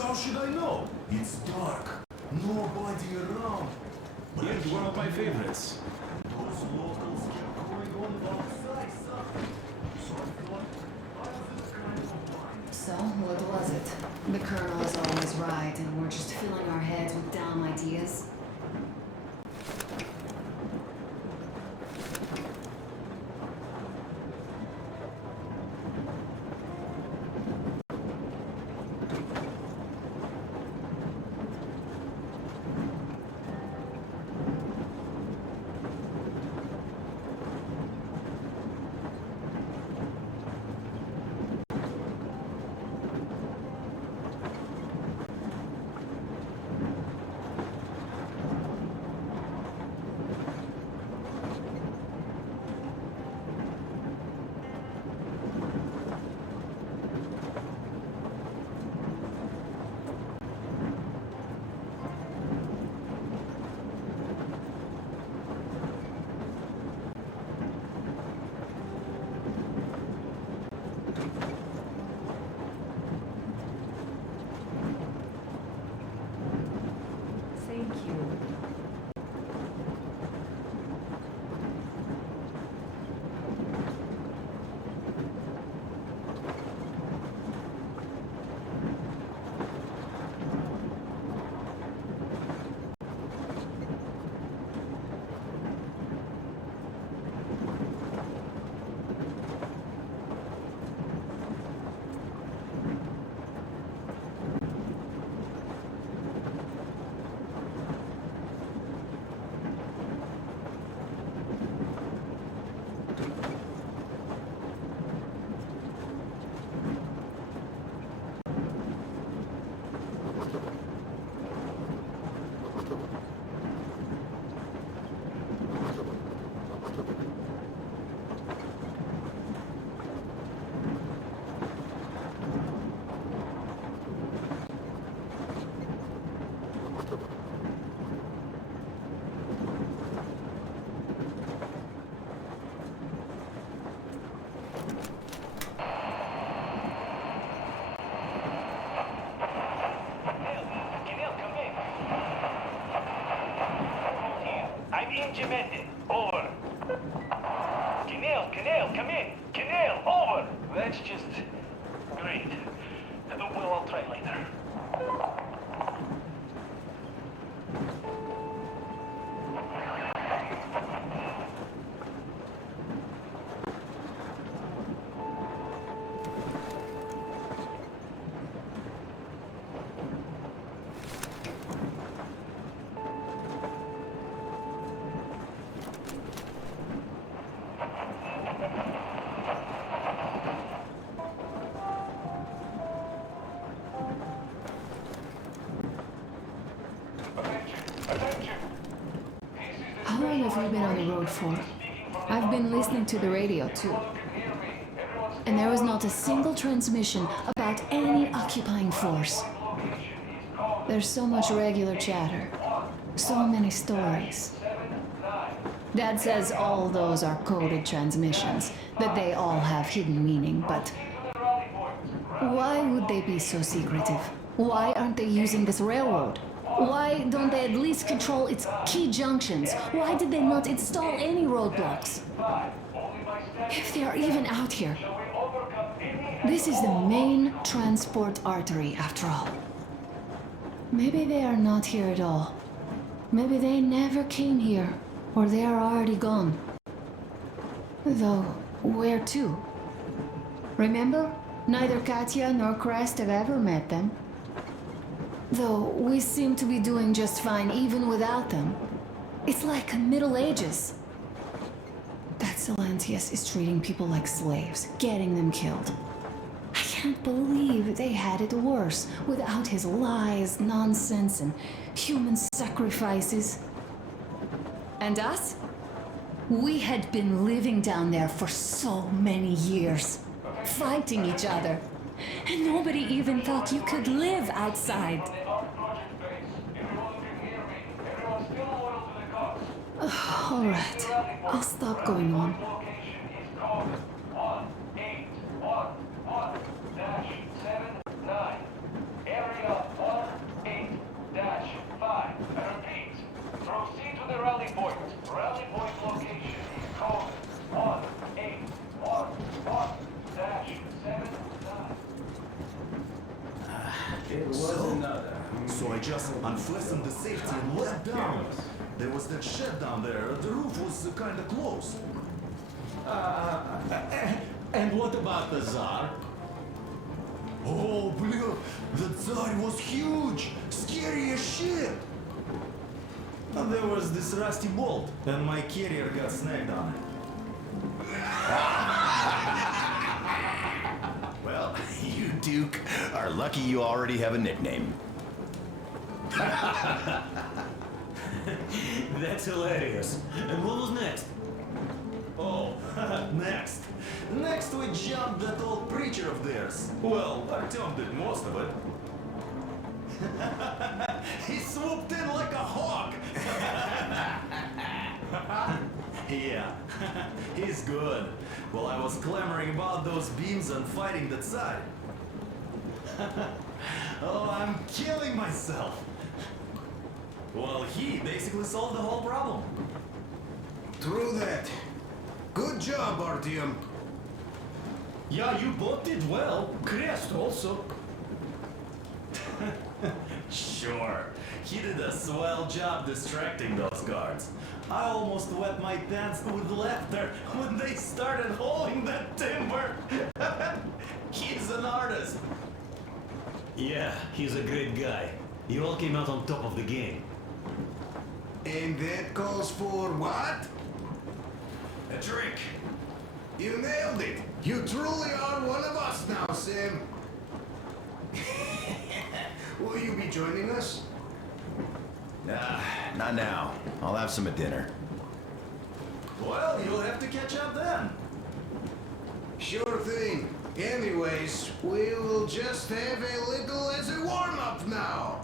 How should I know? It's dark. Nobody around. But Here's one of my favorites. those locals kept going on outside something. So I thought I was kind of blind. So, what was it? The Colonel is always right, and we're just filling our heads with dumb ideas. Thank you. Regimented. Over. Canale, come in. Canale, over. That's just great. Well, I'll try later. How long have we been on the road for? I've been listening to the radio too. And there was not a single transmission about any occupying force. There's so much regular chatter. So many stories. Dad says all those are coded transmissions, that they all have hidden meaning, but why would they be so secretive? Why aren't they using this railroad? Why don't they at least control its key junctions? Why did they not install any roadblocks? If they are even out here. This is the main transport artery, after all. Maybe they are not here at all. Maybe they never came here, or they are already gone. Though, where to? Remember? Neither Katya nor Crest have ever met them. Though we seem to be doing just fine even without them. It's like Middle Ages. That Silantius is treating people like slaves, getting them killed. I can't believe they had it worse without his lies, nonsense, and human sacrifices. And us? We had been living down there for so many years, fighting each other. And nobody even thought you could live outside. All right, I'll stop going on. Location is code 181-79. Area I just unfastened the safety and leapt down. There was that shed down there. The roof was kinda closed. And what about the Tsar? Oh, bля, the Tsar was huge! Scary as shit! And there was this rusty bolt, and my carrier got snagged on it. Well, you, Duke, are lucky you already have a nickname. That's hilarious. And what was next? Oh, next. Next we jumped that old preacher of theirs. Well, Artyom did most of it. He swooped in like a hawk. Yeah, he's good. While I was clamoring about those beams and fighting that side. Oh, I'm killing myself. Well, he basically solved the whole problem. True that. Good job, Artyom. Yeah, you both did well. Crest also. Sure, he did a swell job distracting those guards. I almost wet my pants with laughter when they started hauling that timber. He's an artist. Yeah, he's a great guy. You all came out on top of the game. And that calls for what? A drink. You nailed it. You truly are one of us now, Sam. Will you be joining us? Not now. I'll have some at dinner. Well, you'll have to catch up then. Sure thing. Anyways, we will just have a little as a warm-up now.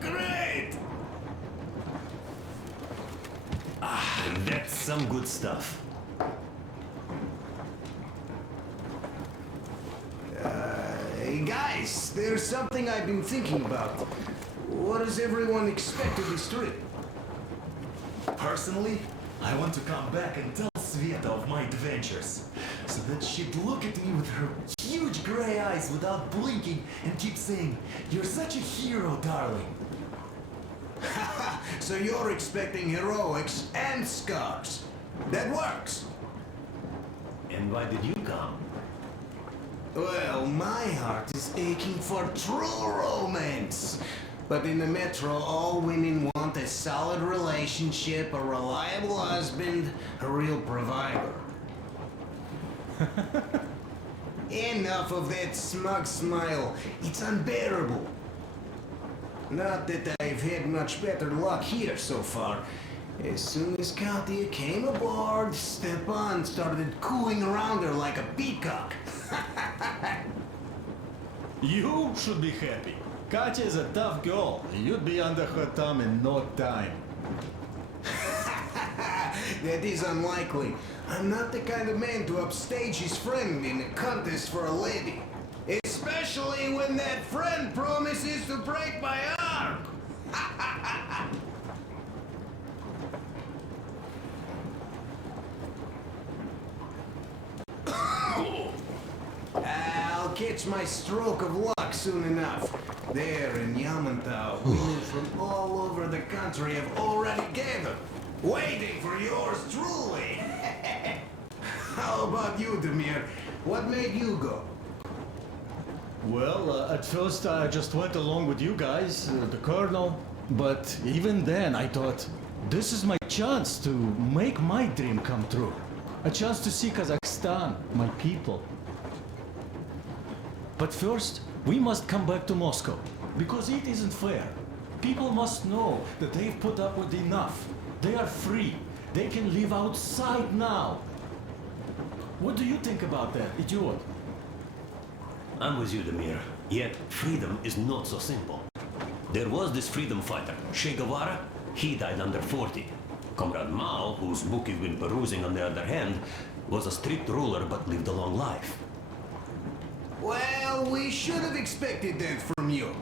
Great! That's some good stuff. Hey guys, there's something I've been thinking about. What does everyone expect of this trip? Personally, I want to come back and tell Sveta of my adventures, so that she'd look at me with her huge gray eyes without blinking and keep saying, "You're such a hero, darling." So you're expecting heroics and scars. That works. And why did you come? Well, my heart is aching for true romance. But in the metro, all women want a solid relationship, a reliable husband, a real provider. Enough of that smug smile. It's unbearable. Not that I've had much better luck here so far. As soon as Katya came aboard, Stepan started cooing around her like a peacock. You should be happy. Katya is a tough girl. You'd be under her thumb in no time. That is unlikely. I'm not the kind of man to upstage his friend in a contest for a lady. Especially when that friend promises to break my arm. I'll catch my stroke of luck soon enough. There in Yamantau, women from all over the country have already gathered, waiting for yours truly. How about you, Demir? What made you go? Well, at first I just went along with you guys, the colonel. But even then I thought, this is my chance to make my dream come true. A chance to see Kazakhstan, my people. But first, we must come back to Moscow, because it isn't fair. People must know that they've put up with enough. They are free. They can live outside now. What do you think about that, idiot? I'm with you, Demir. Yet, freedom is not so simple. There was this freedom fighter, Che Guevara. He died under 40. Comrade Mao, whose book you've been perusing on the other hand, was a strict ruler but lived a long life. Well, we should have expected that from you.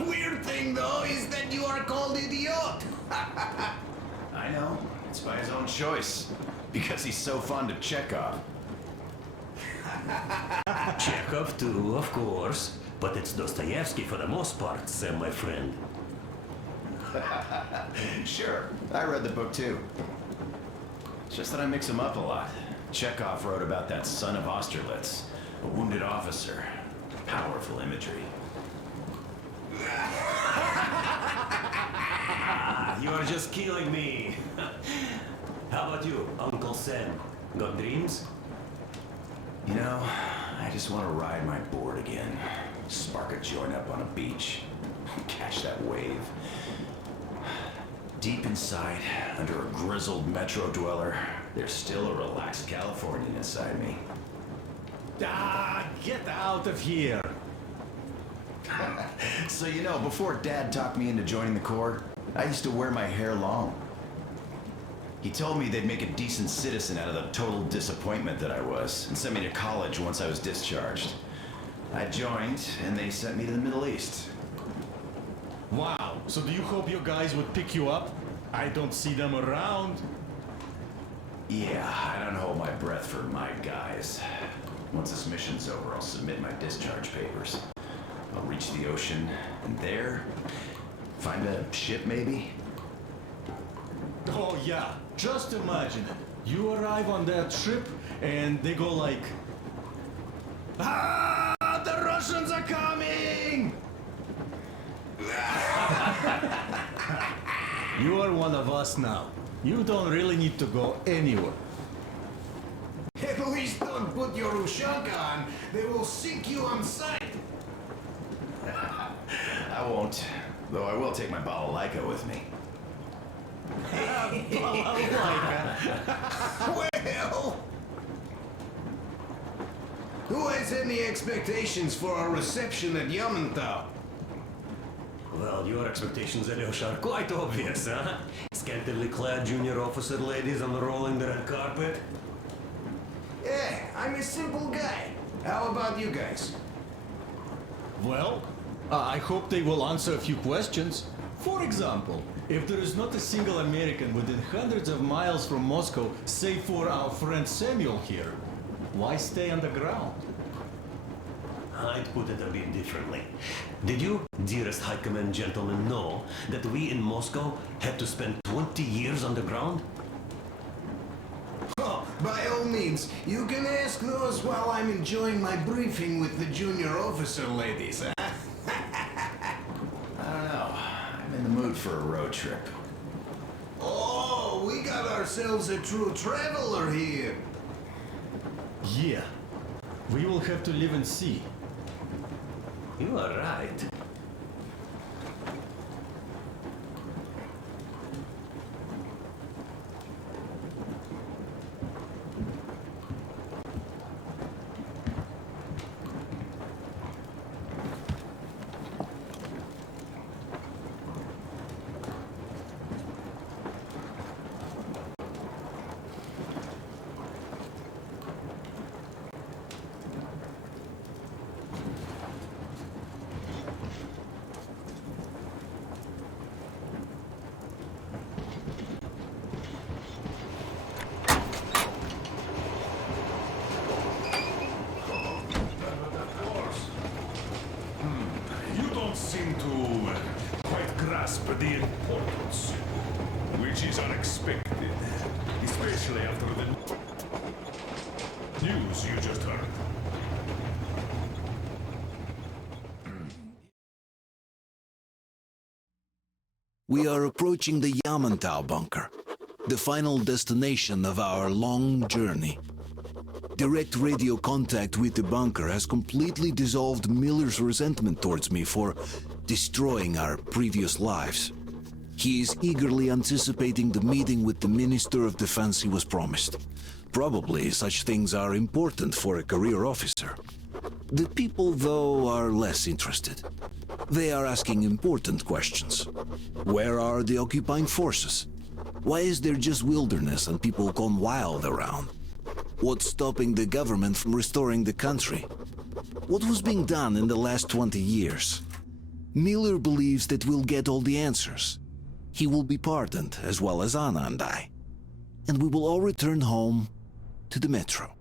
Weird thing, though, is that you are called idiot. I know. It's by his own choice. Because he's so fond of Chekhov. Chekhov too, of course. But it's Dostoevsky for the most part, Sam, my friend. Sure, I read the book too. It's just that I mix them up a lot. Chekhov wrote about that son of Austerlitz, a wounded officer. Powerful imagery. You are just killing me. How about you, Uncle Sam? Got dreams? You know, I just want to ride my board again. Spark a joint up on a beach. Catch that wave. Deep inside, under a grizzled metro dweller, there's still a relaxed Californian inside me. Ah, get out of here. So you know, before Dad talked me into joining the Corps, I used to wear my hair long. He told me they'd make a decent citizen out of the total disappointment that I was, and sent me to college once I was discharged. I joined, and they sent me to the Middle East. Wow, so do you hope your guys would pick you up? I don't see them around. Yeah, I don't hold my breath for my guys. Once this mission's over, I'll submit my discharge papers. I'll reach the ocean, and there, find a ship maybe? Oh yeah, just imagine it. You arrive on that ship and they go like, "Ah, the Russians are coming!" You are one of us now. You don't really need to go anywhere. At least don't put your Ushanka on. They will sink you on sight. I won't, though I will take my balalaika with me. Well, who has any expectations for our reception at Yamantau? Well, your expectations, Alyosha, are quite obvious, huh? Scantily clad junior officer ladies unrolling the red carpet. Yeah, I'm a simple guy. How about you guys? Well, I hope they will answer a few questions. For example, if there is not a single American within hundreds of miles from Moscow, save for our friend Samuel here, why stay on the ground? I'd put it a bit differently. Did you, dearest High Command gentlemen, know that we in Moscow had to spend 20 years underground? Oh, by all means, you can ask those while I'm enjoying my briefing with the junior officer ladies, huh? I don't know. I'm in the mood for a road trip. Oh, we got ourselves a true traveler here. Yeah, we will have to live and see. You are right. Seem to quite grasp the importance, which is unexpected, especially after the news you just heard. We are approaching the Yamantau bunker, the final destination of our long journey. Direct radio contact with the bunker has completely dissolved Miller's resentment towards me for destroying our previous lives. He is eagerly anticipating the meeting with the Minister of Defense he was promised. Probably such things are important for a career officer. The people, though, are less interested. They are asking important questions. Where are the occupying forces? Why is there just wilderness and people gone wild around? What's stopping the government from restoring the country? What was being done in the last 20 years? Miller believes that we'll get all the answers. He will be pardoned, as well as Anna and I. And we will all return home to the Metro.